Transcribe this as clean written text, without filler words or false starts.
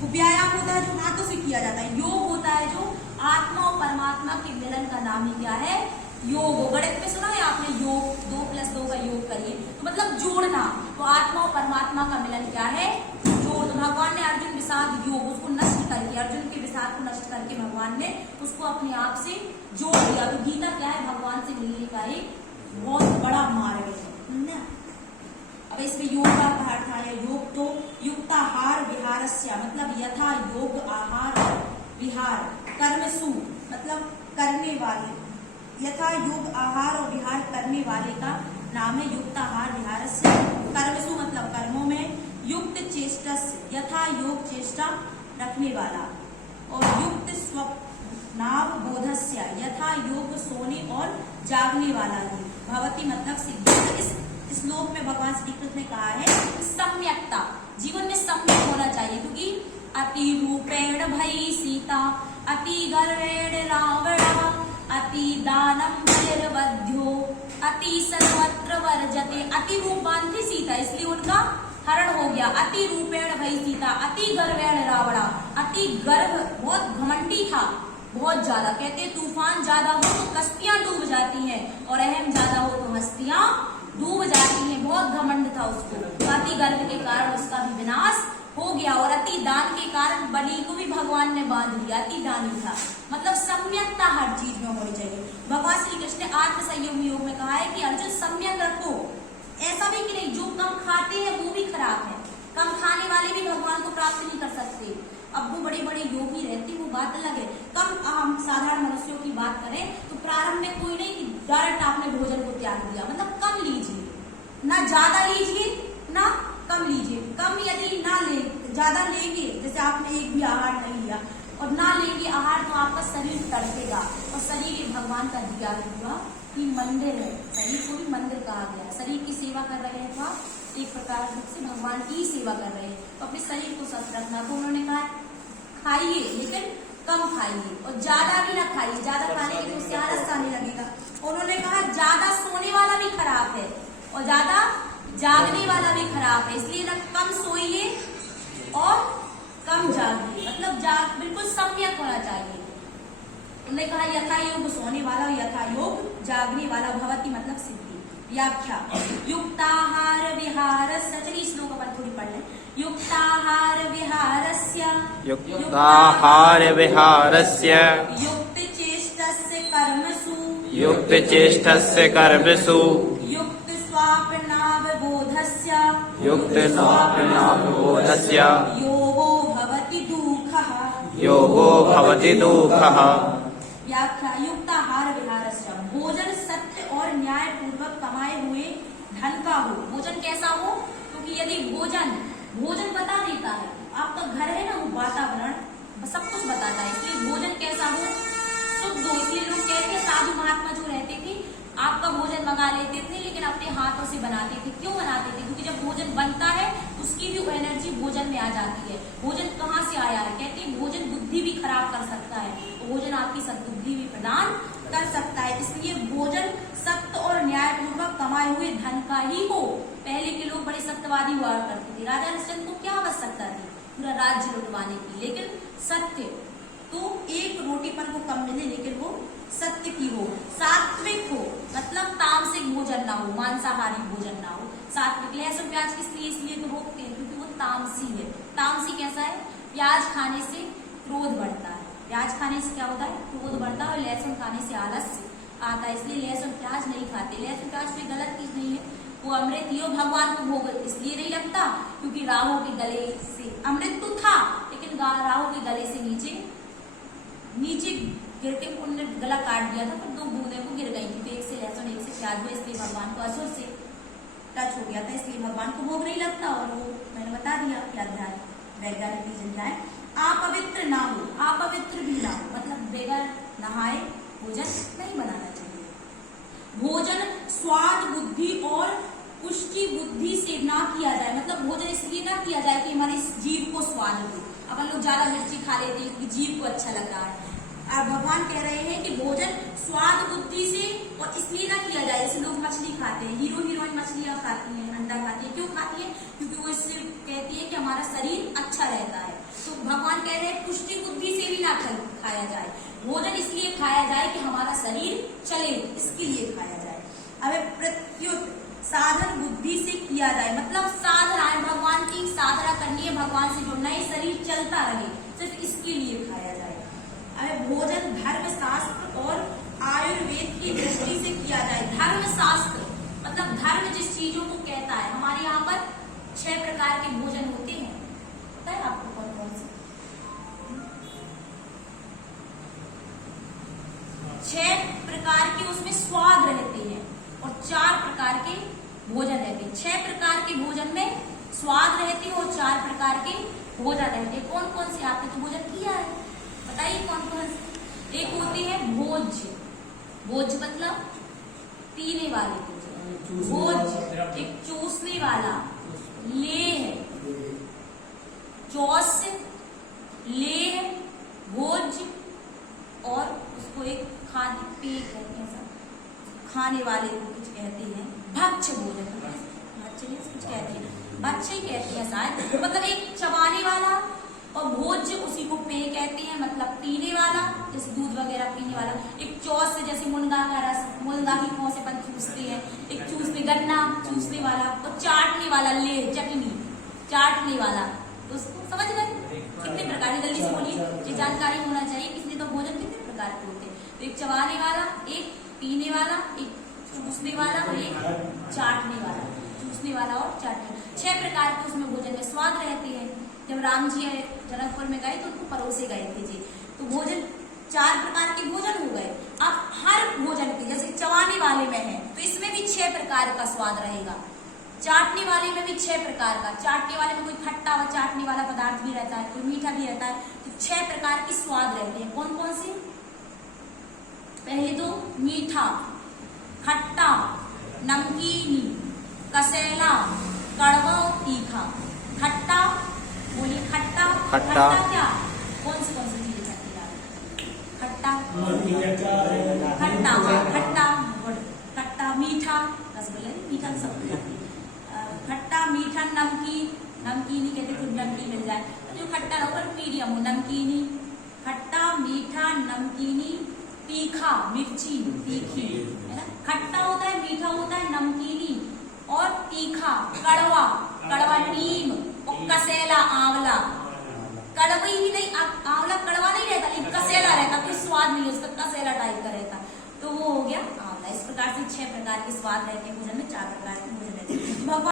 जो व्यायाम होता है जो हाथों से किया जाता है। योग होता है जो आत्मा और परमात्मा के मिलन का नाम ही क्या है? योग। गणित में सुना है आपने योग, 2+2 का योग करिए, तो मतलब जोड़ना। तो आत्मा और परमात्मा का मिलन क्या है? जोड़। तो भगवान ने अर्जुन विषाद योग उसको नष्ट करके, अर्जुन के विषाद को नष्ट करके भगवान ने उसको अपने आप से जोड़ दिया। तो गीता क्या है? भगवान से मिलने का एक बहुत बड़ा मार्ग है। अब इसमें योग का अर्थ आया योग, तो युक्ताहार विहारस्य मतलब यथा योग आहार विहार, कर्मसु मतलब करने वाले, यथा योग आहार और विहार करने वाले का नाम है युक्ताहार विहारस्य। कर्मसु मतलब कर्मों में, युक्त चेष्टस्य यथा योग चेष्टा रखने वाला, और युक्त स्वप्नाव बोधस्य यथा योग सोने और जागने वाला भी, भवती मतलब सिद्धि। इस श्लोक में भगवान श्री कृष्ण ने कहा है सम्यकता, जीवन में सम्यक होना चाहिए, क्योंकि अति रूपेण भई सीता, अति गर्वेण रावण, अति दानम बलिर्वध्यो, अति सर्वत्र वर्जते। अति रूपवान थी सीता इसलिए उनका हरण हो गया। अति रूपेण भई सीता, अति गर्वेण रावण, अति गर्व बहुत घमंडी था, बहुत ज्यादा। कहते तूफान ज्यादा हो तो कश्तियां डूब जाती हैं, और अहम ज्यादा हो तो हस्तियां डूब जाती हैं। बहुत घमंड था उसको, अति गर्व के कारण उसका भी विनाश हो गया। और अति दान के कारण बलि को भी भगवान ने बांध लिया, अति दानी था। मतलब सम्यकता हर चीज में होनी चाहिए। भगवान श्री कृष्ण ने आत्म संयम योग में कहा है कि अर्जुन सम्यक रखो, ऐसा भी कि नहीं जो कम खाते हैं वो भी खराब है, कम खाने वाले भी भगवान को प्राप्त नहीं कर सकते। अब वो बड़े बड़े योगी रहते वो बात अलग है, कम हम साधारण मनुष्यों की बात करें तो प्रारंभ में कोई नहीं कि डायरेक्ट आपने भोजन को त्याग दिया, मतलब कम लीजिए, ना ज्यादा लीजिए ना कम लीजिए। कम यदि ना ले, ज्यादा लेंगे, जैसे आपने एक भी आहार नहीं लिया और ना लेंगे आहार, तो आपका शरीर तड़पेगा। और शरीर ये भगवान का दिया हुआ कि मंदिर है, शरीर को भी मंदिर कहा गया है। शरीर की सेवा कर रहे हैं तो आप एक प्रकार से भगवान की सेवा कर रहे हैं, तो अपने शरीर को स्वस्थ रखना। तो उन्होंने कहा खाइए लेकिन कम खाइए, और ज्यादा भी ना खाइए, ज्यादा खाने के उससे आलस आने लगेगा। उन्होंने कहा ज्यादा सोने वाला भी खराब है और ज्यादा जागने वाला भी खराब है, इसलिए ना कम सोइए और कम जागिए, मतलब बिल्कुल सम्यक होना चाहिए। उन्होंने कहा यथा योग सोने वाला, यथा योग जागने वाला, भवती मतलब सिद्धि। व्याख्या युक्ताहार विहारस्य, चलिए श्लोक अपन थोड़ी पढ़ लें। युक्ताहार विहारस्य, युक्ताहार विहारस्य, युक्त चेष्टस्य कर्मसु, युक्त चेष्टस्य कर्मसु, युक्त स्वापनावबोधस्य, युक्त स्वापनावबोधस्य, योगो भवति दुःखः, योगो भवति दुःखः। व्याख्या युक्ताहार विहारस्य, भोजन सत्य और न्याय पूर्वक कमाए हुए धन का हो। भोजन कैसा हो? क्योंकि यदि भोजन बता देता है, आपका घर है ना, वो वातावरण सब कुछ बताता है, इसलिए भोजन कैसा हो? शुद्ध हो। इसलिए लोग कहते हैं साधु महात्मा जो रहते थे आपका भोजन मंगा लेते थे, लेकिन अपने हाथों से बनाते थे। क्यों बनाते थे? क्योंकि जब भोजन बनता है उसकी भी एनर्जी भोजन में आ जाती है। भोजन कहाँ से आया है? कहते हैं भोजन बुद्धि भी खराब कर सकता है, तो भोजन आपकी सद्बुद्धि भी प्रदान कर सकता है। इसलिए भोजन सत्य और न्यायपूर्वक कमाए हुए धन का ही हो। पहले के लोग बड़े सत्यवादी हुआ करते थे, राजा हरिश्चंद्र को क्या आवश्यकता थी पूरा राज्य लुटवाने की, लेकिन सत्य, तो एक रोटीपन को कम मिले लेकिन वो सत्य की हो। सात्विक हो मतलब तामसिक भोजन ना हो, मांसाहारी भोजन ना हो। सात्विक, लहसुन प्याज किस लिए इसलिए तो रोकते हैं क्योंकि वो तामसी है। तामसी कैसा है? प्याज खाने से क्रोध बढ़ता है, प्याज खाने से क्या होता है? क्रोध बढ़ता है, और लहसुन खाने से आलस्य आता है, इसलिए लहसुन प्याज नहीं खाते। लहसुन प्याज कोई गलत चीज नहीं है, वो अमृत ही हो। भगवान को भोग इसलिए नहीं लगता क्योंकि राहु के गले से अमृत तो था, लेकिन राहु के गले से नीचे गिर के उन्होंने गला काट दिया था, पर 2 बूंदें को गिर गई थी, तो एक से लहसुन एक से प्याज हुआ, इसलिए भगवान को असुर से टच हो गया था, इसलिए भगवान को भोग नहीं लगता। और वो मैंने बता दिया कि अध्याय वैज्ञानिक रीजन क्या है। अपवित्र ना हो, अपवित्र भी ना हो, मतलब बगैर नहाए भोजन नहीं बनाना चाहिए। भोजन स्वाद बुद्धि और पुष्टि बुद्धि से ना किया जाए, मतलब भोजन इसलिए ना किया जाए कि हमारे जीव को स्वाद हो। अपन लोग ज्यादा मिर्ची खा लेते हैं क्योंकि जीव को अच्छा लग रहा है, और भगवान कह रहे हैं कि भोजन स्वाद बुद्धि से और इसलिए ना किया जाए। जैसे लोग मछली खाते हैं, हीरो हीरोइन मछलियां खाती हैं, अंडा खाती है, क्यों खाती है? क्योंकि वो इससे कहती है कि हमारा शरीर अच्छा रहता है। तो भगवान कह रहे हैं पुष्टि बुद्धि से भी ना खाया जाए, भोजन इसलिए खाया जाए कि हमारा शरीर चले, इसके लिए खाया जाए। अब प्रत्युत साधन बुद्धि से किया जाए, मतलब साधना है, भगवान की साधना करनी है, भगवान से जुड़ना है, शरीर चलता रहे, सिर्फ इसके लिए खाया जाए। अब भोजन धर्म शास्त्र और आयुर्वेद की दृष्टि से किया जाए। धर्म शास्त्र मतलब धर्म जिस चीजों को कहता है, हमारे यहाँ पर 6 प्रकार के भोजन होते हैं, पता है आपको कौन कौन से? 6 प्रकार के उसमें स्वाद रहते हैं और 4 प्रकार के भोजन रहते हैं। 6 प्रकार के भोजन में स्वाद रहते हैं और 4 प्रकार के भोजन रहते हैं। कौन कौन से? आपने तो भोजन किया है, बताइए कौन कौन से? एक होती है भोज्य, भोज्य मतलब पीने वाले भोजन, भोज्य एक चूसने वाला, लेह, चौस, लेह, भोज्य और उसको एक खाद्य पेय कहते हैं, सब खाने वाले को कुछ कहते हैं, भक्ष्य भोजन, भक्ष्य कुछ कहते हैं, भक्ष्य ही कहते हैं शायद, मतलब एक चबाने वाला, और भोज्य उसी को पेय कहते हैं, मतलब पीने वाला, जैसे दूध वगैरह पीने वाला। एक चौस से जैसे मुनगा का रस, मुनगा की कौन से अपन चूसते हैं, एक चूसने गन्ना चूसने वाला, और चाटने वाला, ले चटनी चाटने वाला, तो उसको समझ गए कितने प्रकार? जल्दी से बोलिए, ये जानकारी होना चाहिए, इसलिए तो भोजन कितने प्रकार के होते हैं। तो एक चबाने वाला, एक पीने वाला, एक चूसने वाला और एक चाटने वाला, चूसने वाला और चाटने। 6 प्रकार के उसमें भोजन में स्वाद रहते हैं। जब राम जी जनकपुर में गए तो उनको परोसे गए थे जी, तो भोजन 4 प्रकार के भोजन हो गए। अब हर भोजन के जैसे चबाने वाले में है तो इसमें भी 6 प्रकार का स्वाद रहेगा, चाटने वाले में भी 6 प्रकार का, चाटने वाले में कोई खट्टा व चाटने वाला पदार्थ भी रहता है, कोई मीठा भी रहता है, तो 6 प्रकार के स्वाद रहते हैं। कौन कौन से? पहले तो मीठा, खट्टा, नमकीनी, कसेला, कड़वा और तीखा। खट्टा बोलिए, खट्टा खट्टा क्या? कौन सी चीजें खट्टी डालते? खट्टा, खट्टा, खट्टा, खट्टा, मीठा, रसगुल्ले मीठा सब खट्टा, मीठा, नमकीन, नमकीनी कहते कुछ नमकीन मिल जाए, तो जो खट्टा होगा मीडियम हो, नमकीनी, खट्टा, मीठा, नमकीनी, तीखा, मिर्ची तीखी, है ना। खट्टा होता है, मीठा होता है, नमकीनी और तीखा, कड़वा, कड़वा नीम, और कसेला आंवला। कड़वा ही नहीं, आंवला कड़वा नहीं रहता, लेकिन कसेला रहता, कोई स्वाद नहीं उसका, कसेला टाइप का रहता, तो वो हो गया आंवला। इस प्रकार से 6 प्रकार के स्वाद रहते हैं भोजन में, 4 प्रकार के भोजन रहते हैं। भगवान